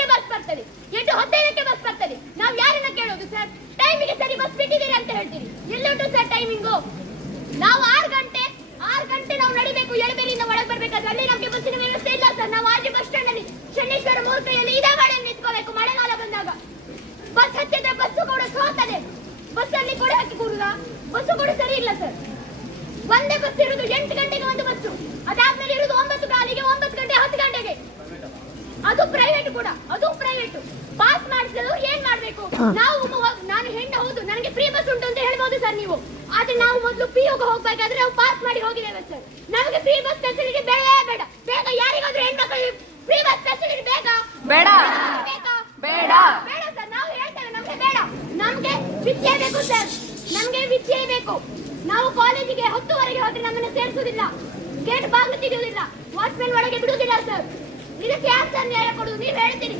ಗಂಟೆ ಬಸ್ ಬರ್ತದೆ, 8:15ಕ್ಕೆ ಬಸ್ ಬರ್ತದೆ. ನಾವು ಯಾರನ್ನ ಕೇಳೋದು ಸರ್? ಟೈಮಿಗೆ ಸರಿ ಬಸ್ ಬಿಟ್ಟಿದ್ದೀರಿ ಅಂತ ಹೇಳ್ತೀರಿ. ಎಲ್ಲುಂಟು ಸರ್ ಟೈಮಿಂಗು? ನಾವು 6 ಗಂಟೆ ನಾವು ನಡಿಬೇಕು. ಎಳಬೇರಿಯಿಂದ ಒಳಗೆ ಬರ್ಬೇಕಾದ್ರೆ ಅಲ್ಲಿ ನಮಗೆ ಬಸ್ಸಿನ ವ್ಯವಸ್ಥೆ ಇಲ್ಲ ಸರ್. ನಾವು ಆಜಿ ಬಸ್ ಸ್ಟ್ಯಾಂಡ್ ಅಲ್ಲಿ ಶನೇಶ್ವರ ಮೂರ್ತಿಯಲ್ಲಿ ಇದೇ ಮಾಡಿ ನಿಂತ್ಕೋಬೇಕು. ಮಳೆಗಾಲ ಬಂದಾಗ ಬಸ್ ಹತ್ತಿದ್ರೆ ಬಸ್ಸು ಕೂಡ ಸೋತದೆ. ಬಸ್ ಅಲ್ಲಿ ಕೊಡೆ ಹಾಕಿ ಕೂರುದ? ಬಸ್ಸು ಕೂಡ ಸರಿ ಇಲ್ಲ ಸರ್. ಒಂದೇ ಬಸ್ ಇರುವುದು 8 ಗಂಟೆಗೆ ಒಂದು ಬಸ್ಸು, ಅದಾದ್ಮೇಲೆ ಇರುವುದು 9 ಕಾಲಿಗೆ, 9 ಗಂಟೆ 10 ಗಂಟೆಗೆ. ಅದು ಪ್ರೈವೇಟ್ ಕೂಡ, ಅದು ಪ್ರೈವೇಟ್. ಪಾಸ್ ಮಾಡಿಸಲು ಏನ್ ಮಾಡ್ಬೇಕು ನಾವು? ನಾನು ಹೆಣ್ಣು ಹೌದು, ನನಗೆ ಫ್ರೀ ಬಸ್ ಉಂಟು ಅಂತ ಹೇಳ್ಬೋದು ಸರ್ ನೀವು. ಆದ್ರೆ ನಾವು ಮೊದಲು ಪಿಯುಗೆ ಹೋಗ್ಬೇಕಾದ್ರೆ ನಾವು ಪಾಸ್ ಮಾಡಿ ಹೋಗಿದ್ದೇವೆ ಸರ್. ನಮಗೆ ಫ್ರೀ ಬಸ್ ಫೆಸಿಲಿಟಿ ಬೇಡವೇ ಬೇಡ. ಬೇಗ ಯಾರಿಗಾದ್ರೂ ಹೆಣ್ಮಕ್ಳಿಗೆ ಫ್ರೀ ಬಸ್ ಫೆಸಿಲಿಟಿ ಬೇಕಾ? ಬೇಡ ಬೇಕಾ? ಬೇಡ ಬೇಡ ಸರ್. ನಾವು ಹೇಳ್ತೇವೆ ನಮ್ಗೆ ಬೇಡ. ನಮ್ಗೆ ವಿದ್ಯೆ ಬೇಕು ಸರ್, ನಮ್ಗೆ ವಿದ್ಯೆ ಬೇಕು. ನಾವು ಕಾಲೇಜಿಗೆ 10ವರೆಗೆ ಹೋದ್ರೆ ನಮ್ಮನ್ನು ಸೇರಿಸುವುದಿಲ್ಲ, ಗೇಟ್ ಬಾಗಿಲು ತೆಗೆಯುವುದಿಲ್ಲ, ವಾಚ್ಮೆನ್ ಒಳಗೆ ಬಿಡುವುದಿಲ್ಲ ಸರ್. ಇದಕ್ಕೆ ಯಾರು ಸರ್ ನ್ಯಾಯ ಕೊಡುವುದು? ನೀವು ಹೇಳ್ತೀರಿ